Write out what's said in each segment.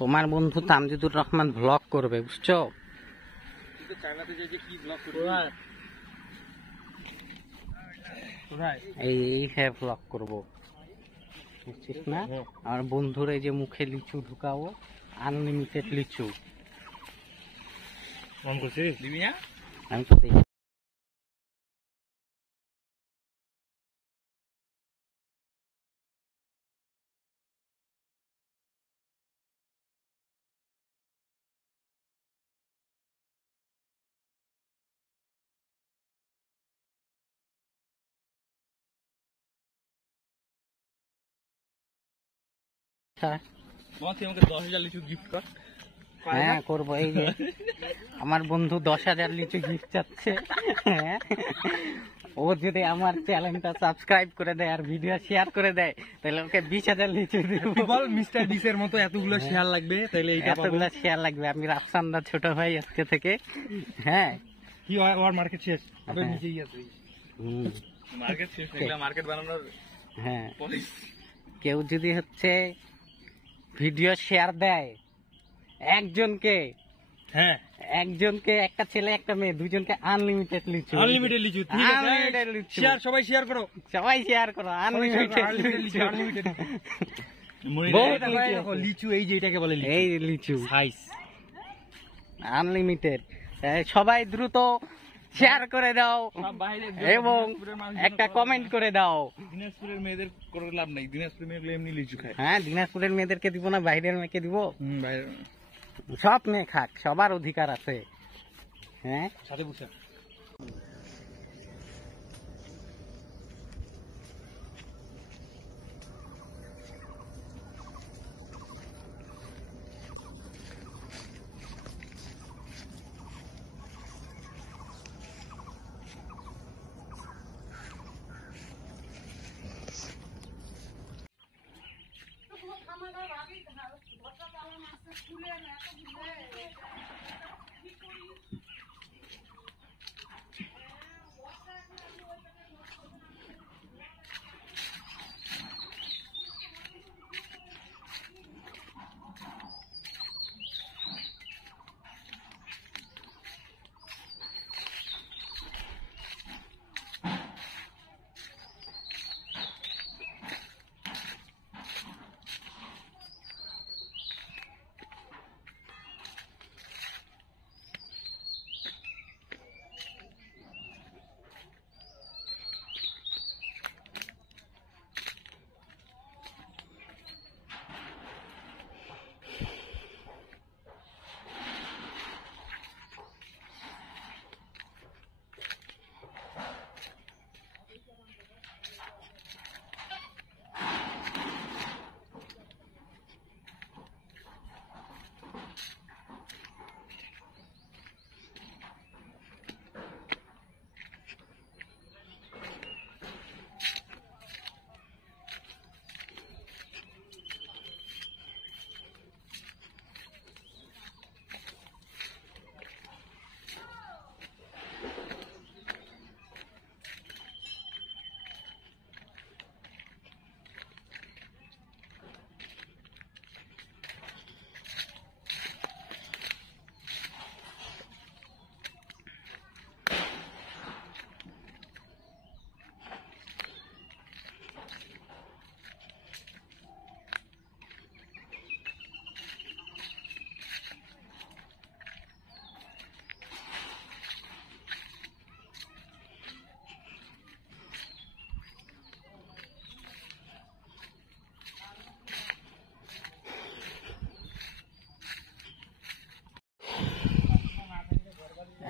তোমার বন্ধু তামজিদুর রহমান ব্লগ করবে, বুঝছো? এই ব্লগ করবো, বুঝছিস না? আমার বন্ধুর এই যে মুখে লিচু ঢুকাবো, আনলিমিটেড লিচু। আমি তো দেখি হ্যাঁ করবো। এই যে আমার বন্ধু 10,000 লিচু গিফট চাচ্ছে। হ্যাঁ, ও যদি আমার চ্যানেলটা সাবস্ক্রাইব করে দেয় আর ভিডিও শেয়ার করে দেয়, তাহলে ওকে 20,000 লিচু দিব। বল মিস্টার ডিসের মতো এতগুলো শেয়ার লাগবে, তাহলে এতগুলো শেয়ার লাগবে। আমি রাফসান্দা ছোট ভাই আজকে থেকে। হ্যাঁ, কি হয় ওর মার্কেট শেষ, আবার নিচেই আছে। মার্কেট শেষ, এগুলা মার্কেট বানানোর। হ্যাঁ, কেউ যদি হচ্ছে ভিডিও শেয়ার দেয় একজনকে, হ্যাঁ একজনকে, একটা ছেলে একটা মেয়ে, দুজনকে আনলিমিটেড লিচু। আনলিমিটেড লিচু, ঠিক আছে? আনলিমিটেড লিচু। শেয়ার, সবাই শেয়ার করো, সবাই শেয়ার করো। আনলিমিটেড লিচু, আনলিমিটেড লিচু। এই যে এটাকে বলে এই লিচু সাইজ আনলিমিটেড। সবাই দ্রুত শেয়ার করে দাও এবং একটা কমেন্ট করে দাও। দিনাজপুরের মেয়েদের করে লাভ নাই, দিনাজপুরের মেয়েগুলো এমনি লিচু খায়। হ্যাঁ, দিনাজপুরের মেয়েদেরকে দিব না, বাইরের মেয়েকে দিব। বাইরে সব মেয়ে খাক, সবার অধিকার আছে। হ্যাঁ, সাথে বুঝছে।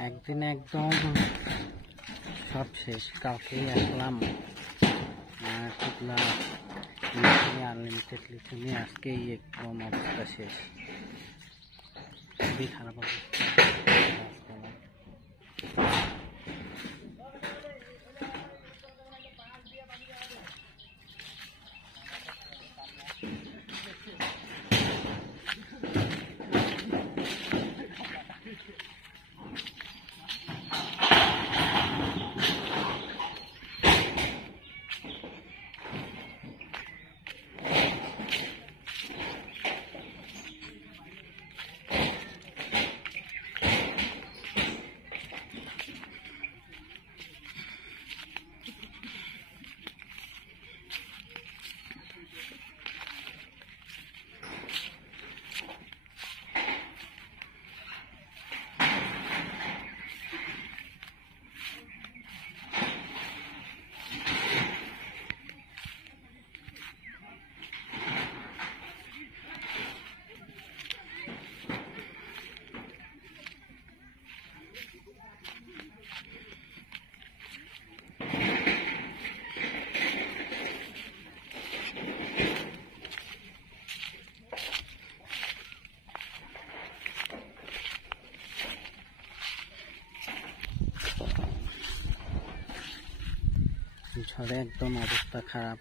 একদিন একদম সব শেষ। কালকেই আসলাম আনলিমিটেড লিচু নিয়ে, আজকেই একদম অবস্থা শেষ, খুবই খারাপ অবস্থা। ঝড়ে একদম অবস্থা খারাপ।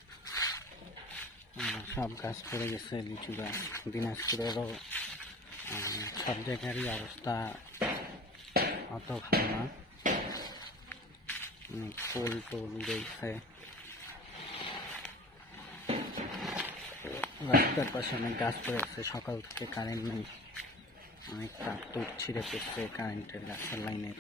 সব গাছ পড়ে গেছে, লিচু গাছ। দিনাজপুরেরও সব জায়গারই অবস্থা অত ভালো না, ফুল টুল উড়েছে। রাস্তার পাশে অনেক গাছ পড়ে আছে, সকাল থেকে কারেন্ট নেই, অনেক তার তুর ছিঁড়ে পড়ছে কারেন্টের, গাছের লাইনের।